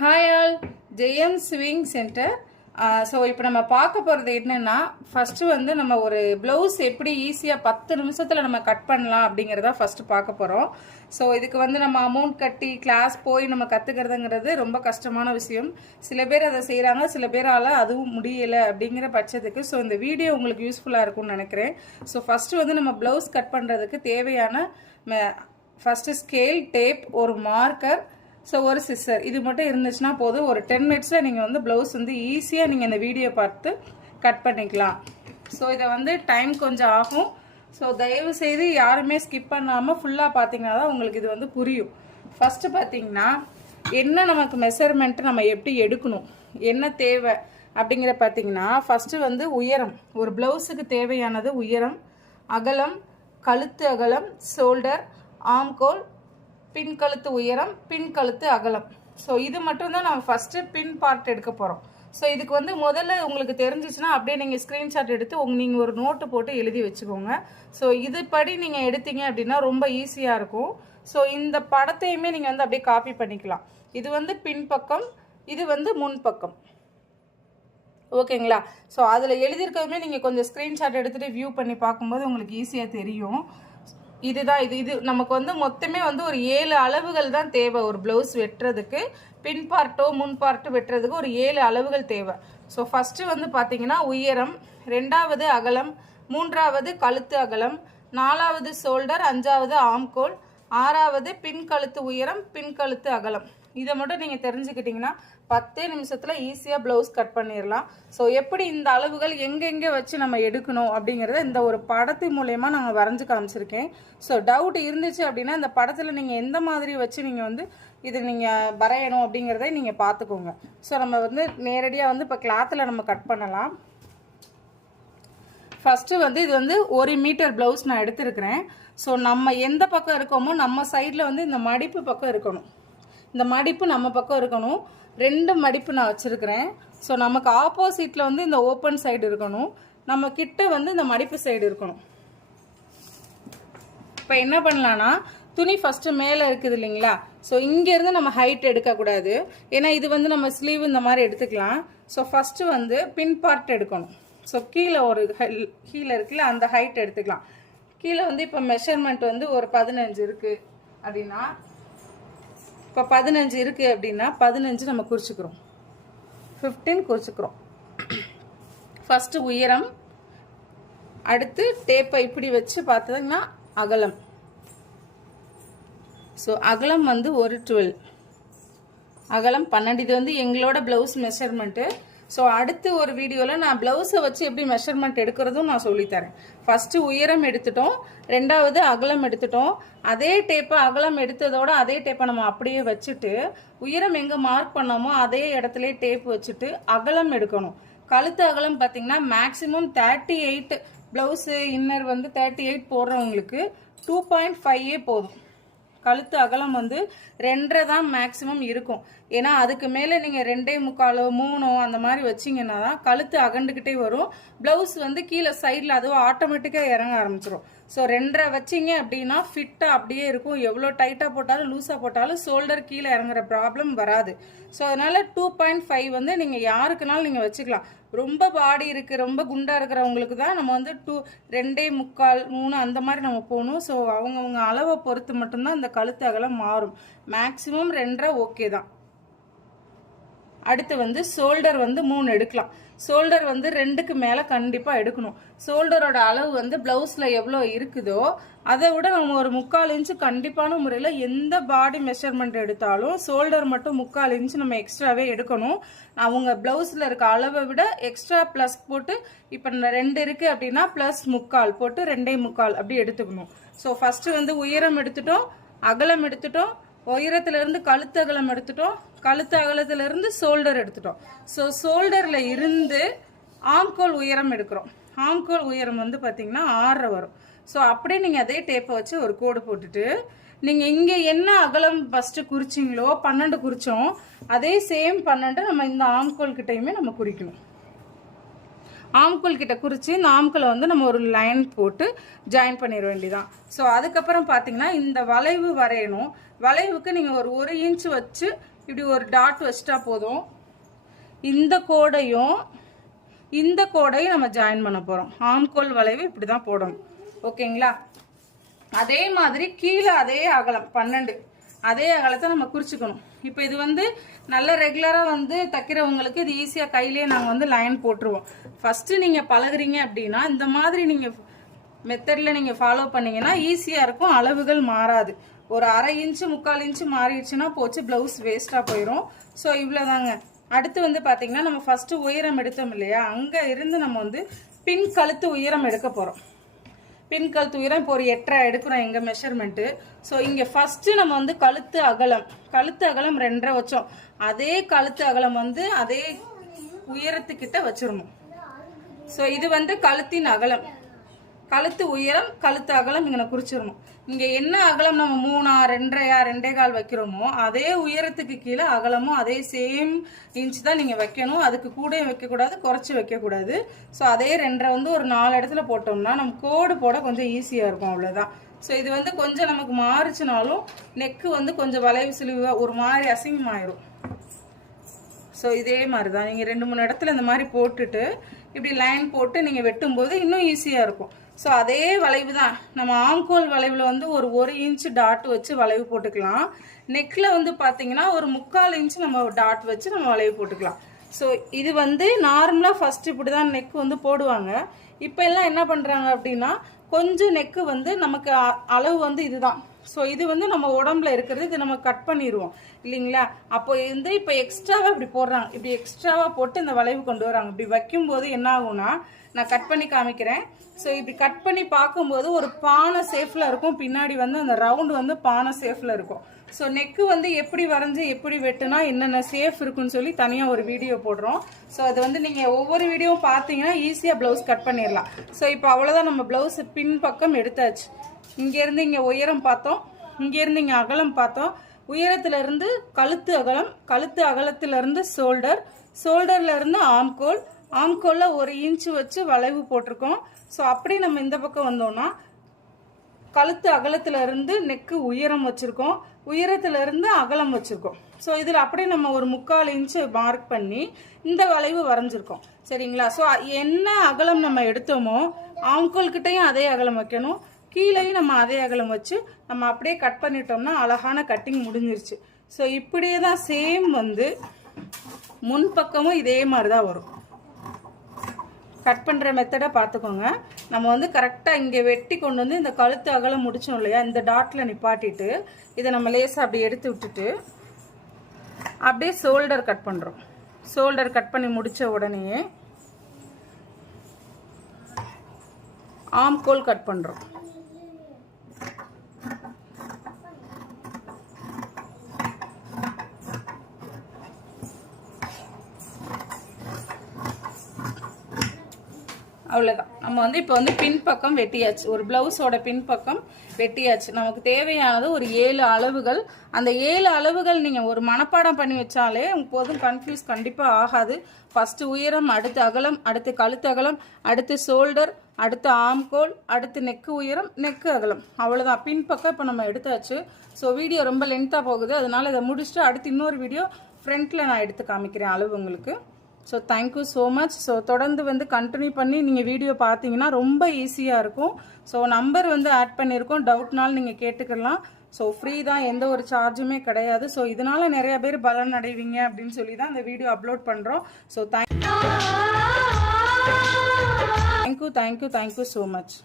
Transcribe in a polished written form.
Hi all, ஜெயம் swing centre. So இப்போ நம்ம பார்க்க போகிறது என்னென்னா, ஃபஸ்ட்டு வந்து நம்ம ஒரு ப்ளவுஸ் எப்படி ஈஸியாக 10 நிமிஷத்தில் நம்ம கட் பண்ணலாம் அப்படிங்கிறத ஃபஸ்ட்டு பார்க்க போகிறோம். ஸோ இதுக்கு வந்து நம்ம அமௌண்ட் கட்டி கிளாஸ் போய் நம்ம கற்றுக்கிறதுங்கிறது ரொம்ப கஷ்டமான விஷயம். சில பேர் அதை செய்கிறாங்க, சில பேரால் அதுவும் முடியலை அப்படிங்கிற பட்சத்துக்கு ஸோ இந்த வீடியோ உங்களுக்கு யூஸ்ஃபுல்லாக இருக்கும்னு நினைக்கிறேன். ஸோ ஃபஸ்ட்டு வந்து நம்ம ப்ளவுஸ் கட் பண்ணுறதுக்கு தேவையான ஃபஸ்ட்டு ஸ்கேல், டேப், ஒரு மார்க்கர், ஸோ ஒரு சிஸ்ஸர், இது மட்டும் இருந்துச்சுன்னா போதும். ஒரு 10 மினிட்ஸில் நீங்கள் வந்து ப்ளவுஸ் வந்து ஈஸியாக நீங்கள் இந்த வீடியோ பார்த்து கட் பண்ணிக்கலாம். ஸோ இதை வந்து டைம் கொஞ்சம் ஆகும். ஸோ தயவு செய்து யாருமே ஸ்கிப் பண்ணாமல் ஃபுல்லாக பார்த்தீங்கன்னா தான் உங்களுக்கு இது வந்து புரியும். ஃபஸ்ட்டு பார்த்தீங்கன்னா என்ன நமக்கு மெஷர்மெண்ட்டு நம்ம எப்படி எடுக்கணும், என்ன தேவை அப்படிங்கிற பார்த்தீங்கன்னா, ஃபஸ்ட்டு வந்து உயரம். ஒரு ப்ளவுஸுக்கு தேவையானது உயரம், அகலம், கழுத்து அகலம், ஷோல்டர், ஆம்கோல், பின் கழுத்து உயரம், பின் கழுத்து அகலம். ஸோ இது மட்டும்தான் நம்ம ஃபஸ்ட்டு பின் பார்ட் எடுக்க போகிறோம். ஸோ இதுக்கு வந்து முதல்ல உங்களுக்கு தெரிஞ்சிச்சுன்னா அப்படியே நீங்கள் ஸ்க்ரீன்ஷாட் எடுத்து நீங்கள் ஒரு நோட்டு போட்டு எழுதி வச்சுக்கோங்க. ஸோ இது படி நீங்கள் எடுத்தீங்க அப்படின்னா ரொம்ப ஈஸியாக இருக்கும். ஸோ இந்த படத்தையுமே நீங்கள் வந்து அப்படியே காப்பி பண்ணிக்கலாம். இது வந்து பின்பக்கம், இது வந்து முன்பக்கம். ஓகேங்களா? ஸோ அதில் எழுதியிருக்கதுமே நீங்கள் கொஞ்சம் ஸ்க்ரீன்ஷாட் எடுத்துகிட்டு வியூ பண்ணி பார்க்கும்போது உங்களுக்கு ஈஸியாக தெரியும். இதுதான் இது நமக்கு வந்து மொத்தமே வந்து ஒரு 7 அளவுகள் தான் தேவை. ஒரு ப்ளவுஸ் வெட்டுறதுக்கு பின் பார்ட்டோ முன் பார்ட்டோ வெட்டுறதுக்கு ஒரு 7 அளவுகள் தேவை. ஸோ ஃபஸ்ட்டு வந்து பார்த்தீங்கன்னா உயரம், 2வது அகலம், 3வது கழுத்து அகலம், 4வது ஷோல்டர், 5வது ஆம்கோல், 6வது பின் கழுத்து உயரம், பின் கழுத்து அகலம். இதை மட்டும் நீங்கள் தெரிஞ்சுக்கிட்டிங்கன்னா 10 நிமிஷத்தில் ஈஸியாக ப்ளவுஸ் கட் பண்ணிடலாம். ஸோ எப்படி இந்த அளவுகள் எங்கெங்கே வச்சு நம்ம எடுக்கணும் அப்படிங்கிறத இந்த ஒரு படத்தின் மூலயமா நாங்கள் வரைஞ்சி காமிச்சிருக்கேன். ஸோ டவுட் இருந்துச்சு அப்படின்னா இந்த படத்தில் நீங்கள் எந்த மாதிரி வச்சு நீங்கள் வந்து இது நீங்கள் வரையணும் அப்படிங்கிறத நீங்கள் பார்த்துக்கோங்க. ஸோ நம்ம வந்து நேரடியாக வந்து இப்போ கிளாத்தில் நம்ம கட் பண்ணலாம். ஃபஸ்ட்டு வந்து இது வந்து 1 மீட்டர் ப்ளவுஸ் நான் எடுத்துருக்கிறேன். ஸோ நம்ம எந்த பக்கம் இருக்கோமோ நம்ம சைடில் வந்து இந்த மடிப்பு பக்கம் இருக்கணும். இந்த மடிப்பு நம்ம பக்கம் இருக்கணும். 2 மடிப்பு நான் வச்சுருக்கிறேன். ஸோ நமக்கு ஆப்போசிட்டில் வந்து இந்த ஓப்பன் சைடு இருக்கணும், நம்ம கிட்ட வந்து இந்த மடிப்பு சைடு இருக்கணும். இப்போ என்ன பண்ணலான்னா, துணி ஃபஸ்ட்டு மேலே இருக்குது இல்லைங்களா? ஸோ இங்கேருந்து நம்ம ஹைட் எடுக்கக்கூடாது, ஏன்னா இது வந்து நம்ம ஸ்லீவ் இந்த மாதிரி எடுத்துக்கலாம். ஸோ ஃபஸ்ட்டு வந்து பின் பார்ட் எடுக்கணும். ஸோ கீழே ஒரு கீழே இருக்குல்ல, அந்த ஹைட் எடுத்துக்கலாம். கீழே வந்து இப்போ மெஷர்மெண்ட் வந்து ஒரு 15 இருக்குது அப்படின்னா, இப்போ 15 இருக்குது அப்படின்னா 15 நம்ம குறிச்சிக்கிறோம், 15 குறிச்சிக்கிறோம். ஃபஸ்ட்டு உயரம், அடுத்து டேப்பை இப்படி வச்சு பார்த்தீங்கன்னா அகலம். ஸோ அகலம் வந்து ஒரு 12, அகலம் 12. இது வந்து எங்களோட ப்ளவுஸ் மெஷர்மெண்ட்டு. ஸோ அடுத்து ஒரு வீடியோவில் நான் ப்ளவுஸை வச்சு எப்படி மெஷர்மெண்ட் எடுக்கிறதும் நான் சொல்லித்தரேன். ஃபஸ்ட்டு உயரம் எடுத்துட்டோம், 2வது அகலம் எடுத்துட்டோம். அதே டேப்பை அகலம் எடுத்ததோட அதே டேப்பை நம்ம அப்படியே வச்சுட்டு உயரம் எங்கே மார்க் பண்ணோமோ அதே இடத்துல டேப் வச்சுட்டு அகலம் எடுக்கணும். கழுத்து அகலம் பார்த்தீங்கன்னா மேக்ஸிமம் 38. ப்ளவுஸு இன்னர் வந்து 38 போடுறவங்களுக்கு 2.5 போதும். கழுத்து அகலம் வந்து 2.5 தான் மேக்ஸிமம் இருக்கும். ஏன்னா அதுக்கு மேலே நீங்கள் 2.25 3 அந்த மாதிரி வச்சிங்கன்னா தான் கழுத்து அகண்டுக்கிட்டே வரும். ப்ளவுஸ் வந்து கீழே சைடில் அதுவும் ஆட்டோமேட்டிக்காக இறங்க ஆரம்பிச்சிடும். ஸோ 2.5 வச்சிங்க அப்படின்னா ஃபிட்டாக அப்படியே இருக்கும். எவ்வளோ டைட்டாக போட்டாலும் லூஸாக போட்டாலும் ஷோல்டர் கீழே இறங்குற ப்ராப்ளம் வராது. ஸோ அதனால் 2.5 வந்து நீங்கள் யாருக்குனாலும் நீங்கள் வச்சுக்கலாம். ரொம்ப பாடி இருக்குது, ரொம்ப குண்டாக இருக்கிறவங்களுக்கு தான் நம்ம வந்து 2.25 3 அந்த மாதிரி நம்ம போகணும். ஸோ அவங்கவுங்க அளவை பொறுத்து மட்டும்தான் அந்த கழுத்து அகலம் மாறும். மேக்ஸிமம் 2.5 ஓகே தான். அடுத்து வந்து ஷோல்டர் வந்து 3 எடுக்கலாம். ஷோல்டர் வந்து 2க்கு மேலே கண்டிப்பாக எடுக்கணும். ஷோல்டரோட அளவு வந்து ப்ளவுஸில் எவ்வளோ இருக்குதோ அதை விட நம்ம ஒரு 3/4 இன்ச்சு கண்டிப்பான முறையில் எந்த பாடி மெஷர்மெண்ட் எடுத்தாலும் ஷோல்டர் மட்டும் 3/4 இன்ச்சு நம்ம எக்ஸ்ட்ராவே எடுக்கணும். அவங்க ப்ளவுஸில் இருக்க அளவை விட எக்ஸ்ட்ரா ப்ளஸ் போட்டு, இப்போ 2 இருக்குது அப்படின்னா ப்ளஸ் 3/4 போட்டு 2.25 அப்படி எடுத்துக்கணும். ஸோ ஃபஸ்ட்டு வந்து உயரம் எடுத்துட்டோம், அகலம் எடுத்துட்டோம், உயரத்திலிருந்து கழுத்து அகலம் எடுத்துட்டோம், கழுத்து அகலத்திலிருந்து ஷோல்டர் எடுத்துட்டோம். ஸோ ஷோல்டரில் இருந்து ஆம்கோல் உயரம் எடுக்கிறோம். ஆம்கோல் உயரம் வந்து பார்த்திங்கன்னா 6 வரும். ஸோ அப்படியே நீங்கள் அதே டேப்பை வச்சு ஒரு கோடு போட்டுட்டு நீங்கள் இங்கே என்ன அகலம் ஃபஸ்ட்டு குறிச்சிங்களோ 12 குறித்தோம், அதே சேம் 12 நம்ம இந்த ஆம்கோல் கிட்டையுமே நம்ம குறிக்கணும். ஆம்கோல் கிட்ட குறித்து இந்த ஆம்கோலை வந்து நம்ம ஒரு லைன் போட்டு ஜாயின் பண்ணிட வேண்டியதான். ஸோ அதுக்கப்புறம் பார்த்தீங்கன்னா இந்த வளைவு வரையணும். வளைவுக்கு நீங்கள் ஒரு 1 இன்ச் வச்சு இப்படி ஒரு டாட் வச்சிட்டா போதும். இந்த கோடையும் இந்த கோடையும் நம்ம ஜாயின் பண்ண போகிறோம். ஆம்கோல் வளைவு இப்படி தான் போடணும். ஓகேங்களா? அதே மாதிரி கீழே அதே அகலம் 12 அதே அகலத்தை நம்ம குறிச்சுக்கணும். இப்போ இது வந்து நல்ல ரெகுலராக வந்து தைக்கிறவங்களுக்கு இது ஈஸியாக கையிலேயே நாங்கள் வந்து லைன் போட்டுருவோம். ஃபஸ்ட்டு நீங்கள் பழகுறீங்க அப்படின்னா இந்த மாதிரி நீங்கள் மெத்தடில் நீங்கள் ஃபாலோ பண்ணிங்கன்னா ஈஸியாக இருக்கும். அளவுகள் மாறாது. ஒரு 1/2 இன்ச்சு 3/4 இன்ச்சு மாறிடுச்சுன்னா போச்சு, ப்ளவுஸ் வேஸ்ட்டாக போயிடும். ஸோ இவ்வளோதாங்க. அடுத்து வந்து பார்த்தீங்கன்னா நம்ம ஃபஸ்ட்டு உயரம் எடுத்தோம் இல்லையா, அங்கே இருந்து நம்ம வந்து பின் கழுத்து உயரம் எடுக்க போகிறோம். பின் கழுத்து உயரம் இப்போ ஒரு 8.5 எடுக்கிறோம் எங்கள் மெஷர்மெண்ட்டு. ஸோ இங்கே ஃபஸ்ட்டு நம்ம வந்து கழுத்து அகலம் 2.5 வச்சோம். அதே கழுத்து அகலம் வந்து அதே உயரத்துக்கிட்ட வச்சிடணும். ஸோ இது வந்து கழுத்தின் அகலம், கழுத்து உயரம், கழுத்து அகலம் இங்கே குறிச்சிடணும். இங்கே என்ன அகலம் நம்ம 3 2.5 2.25 வைக்கிறோமோ அதே உயரத்துக்கு கீழே அகலமும் அதே சேம் இன்ச் தான் நீங்கள் வைக்கணும். அதுக்கு கூட வைக்கக்கூடாது, குறைச்சி வைக்கக்கூடாது. ஸோ அதே 2.5 வந்து ஒரு 4 இடத்துல போட்டோம்னா நம்ம கோடு போட கொஞ்சம் ஈஸியாக இருக்கும். அவ்வளோதான். ஸோ இது வந்து கொஞ்சம் நமக்கு மாறிச்சுனாலும் நெக்கு வந்து கொஞ்சம் வளைவு சிலுவாக ஒரு மாதிரி அசிங்கமாயிரும். ஸோ இதே மாதிரி தான் நீங்கள் 2-3 இடத்துல இந்த மாதிரி போட்டுட்டு இப்படி லைன் போட்டு நீங்கள் வெட்டும்போது இன்னும் ஈஸியாக இருக்கும். ஸோ அதே வளைவு தான் நம்ம ஆம்கோல் வளைவில் வந்து ஒரு 1 இன்ச்சு டாட் வச்சு வளைவு போட்டுக்கலாம். நெக்கில் வந்து பார்த்தீங்கன்னா ஒரு 3/4 இன்ச்சு நம்ம டாட் வச்சு நம்ம வளைவு போட்டுக்கலாம். ஸோ இது வந்து நார்மலாக ஃபஸ்ட்டு இப்படி தான் நெக்கு வந்து போடுவாங்க. இப்போ எல்லாம் என்ன பண்ணுறாங்க அப்படின்னா கொஞ்சம் நெக்கு வந்து நமக்கு அளவு வந்து இதுதான். ஸோ இது வந்து நம்ம உடம்புல இருக்கிறது, இது நம்ம கட் பண்ணிடுவோம் இல்லைங்களா. அப்போ வந்து இப்போ எக்ஸ்ட்ராவாக இப்படி போடுறாங்க. இப்படி எக்ஸ்ட்ராவாக போட்டு இந்த வளைவு கொண்டு வராங்க. இப்படி வைக்கும்போது என்ன ஆகும்னா நான் கட் பண்ணி காமிக்கிறேன். ஸோ இப்படி கட் பண்ணி பார்க்கும்போது ஒரு பானை சேஃபில் இருக்கும். பின்னாடி வந்து அந்த ரவுண்டு வந்து பானை சேஃபில் இருக்கும். ஸோ நெக்கு வந்து எப்படி வரைஞ்சி எப்படி வெட்டுனா என்னென்ன சேஃப் இருக்குன்னு சொல்லி தனியாக ஒரு வீடியோ போடுறோம். ஸோ அது வந்து நீங்கள் ஒவ்வொரு வீடியோவும் பார்த்தீங்கன்னா ஈஸியாக ப்ளவுஸ் கட் பண்ணிடலாம். ஸோ இப்போ அவ்வளோதான், நம்ம ப்ளவுஸ் பின் பக்கம் எடுத்தாச்சு. இங்கேருந்து இங்கே உயரம் பார்த்தோம், இங்கேருந்து இங்கே அகலம் பார்த்தோம். உயரத்துலேருந்து கழுத்து அகலம், கழுத்து அகலத்திலேருந்து ஷோல்டர், ஷோல்டர்லேருந்து ஆம்கோல், ஆம்கோலில் 1 இன்ச்சு வச்சு வளைவு போட்டிருக்கோம். ஸோ அப்படி நம்ம இந்த பக்கம் வந்தோம்னா கழுத்து அகலத்திலேருந்து நெக்கு உயரம் வச்சுருக்கோம், உயரத்துலேருந்து அகலம் வச்சுருக்கோம். ஸோ இதில் அப்படியே நம்ம ஒரு 3/4 இன்ச்சு மார்க் பண்ணி இந்த வளைவு வரைஞ்சிருக்கோம். சரிங்களா? ஸோ என்ன அகலம் நம்ம எடுத்தோமோ ஆம்கோல்கிட்டையும் அதே அகலம் வைக்கணும், கீழேயும் நம்ம அதே அகலம் வச்சு நம்ம அப்படியே கட் பண்ணிட்டோம்னா அழகான கட்டிங் முடிஞ்சிருச்சு. ஸோ இப்படியே தான் சேம் வந்து முன்பக்கமும் இதே மாதிரி தான் வரும். கட் பண்ணுற மெத்தடை பார்த்துக்கோங்க. நம்ம வந்து கரெக்டாக இங்கே வெட்டி கொண்டு வந்து இந்த கழுத்து அகலம் முடிச்சோம் இல்லையா, இந்த டாட்டில் நிப்பாட்டிட்டு இதை நம்ம லேசாக அப்படி எடுத்து விட்டுட்டு அப்படியே ஷோல்டர் கட் பண்ணுறோம். ஷோல்டர் கட் பண்ணி முடித்த உடனே ஆம்கோல் கட் பண்ணுறோம். அவ்வளோதான். நம்ம வந்து இப்போ வந்து பின்பக்கம் வெட்டியாச்சு. ஒரு ப்ளவுஸோட பின்பக்கம் வெட்டியாச்சு. நமக்கு தேவையானது ஒரு 7 அளவுகள். அந்த 7 அளவுகள் நீங்கள் ஒரு மனப்பாடம் பண்ணி வச்சாலே போதும், கன்ஃபியூஸ் கண்டிப்பாக ஆகாது. ஃபஸ்ட்டு உயரம், அடுத்து அகலம், அடுத்து கழுத்து அகலம், அடுத்து ஷோல்டர், அடுத்து ஆம்கோல், அடுத்து நெக்கு உயரம், நெக்கு அகலம். அவ்வளோதான். பின்பக்கம் இப்போ நம்ம எடுத்தாச்சு. ஸோ வீடியோ ரொம்ப லென்த்தாக போகுது, அதனால் இதை முடிச்சுட்டு அடுத்து இன்னொரு வீடியோ ஃப்ரண்ட்டில் நான் எடுத்து காமிக்கிறேன் அளவு உங்களுக்கு. So thank you so much. So தொடர்ந்து வந்து கண்டினியூ பண்ணி நீங்கள் வீடியோ பார்த்தீங்கன்னா ரொம்ப ஈஸியாக இருக்கும். ஸோ நம்பர் வந்து ஆட் பண்ணியிருக்கோம், டவுட்னாலும் நீங்கள் கேட்டுக்கலாம். ஸோ ஃப்ரீ தான், எந்த ஒரு சார்ஜுமே கிடையாது. ஸோ இதனால் நிறைய பேர் பலன் அடைவீங்க அப்படின்னு சொல்லி தான் இந்த வீடியோ அப்லோட் பண்ணுறோம். So thank you so much.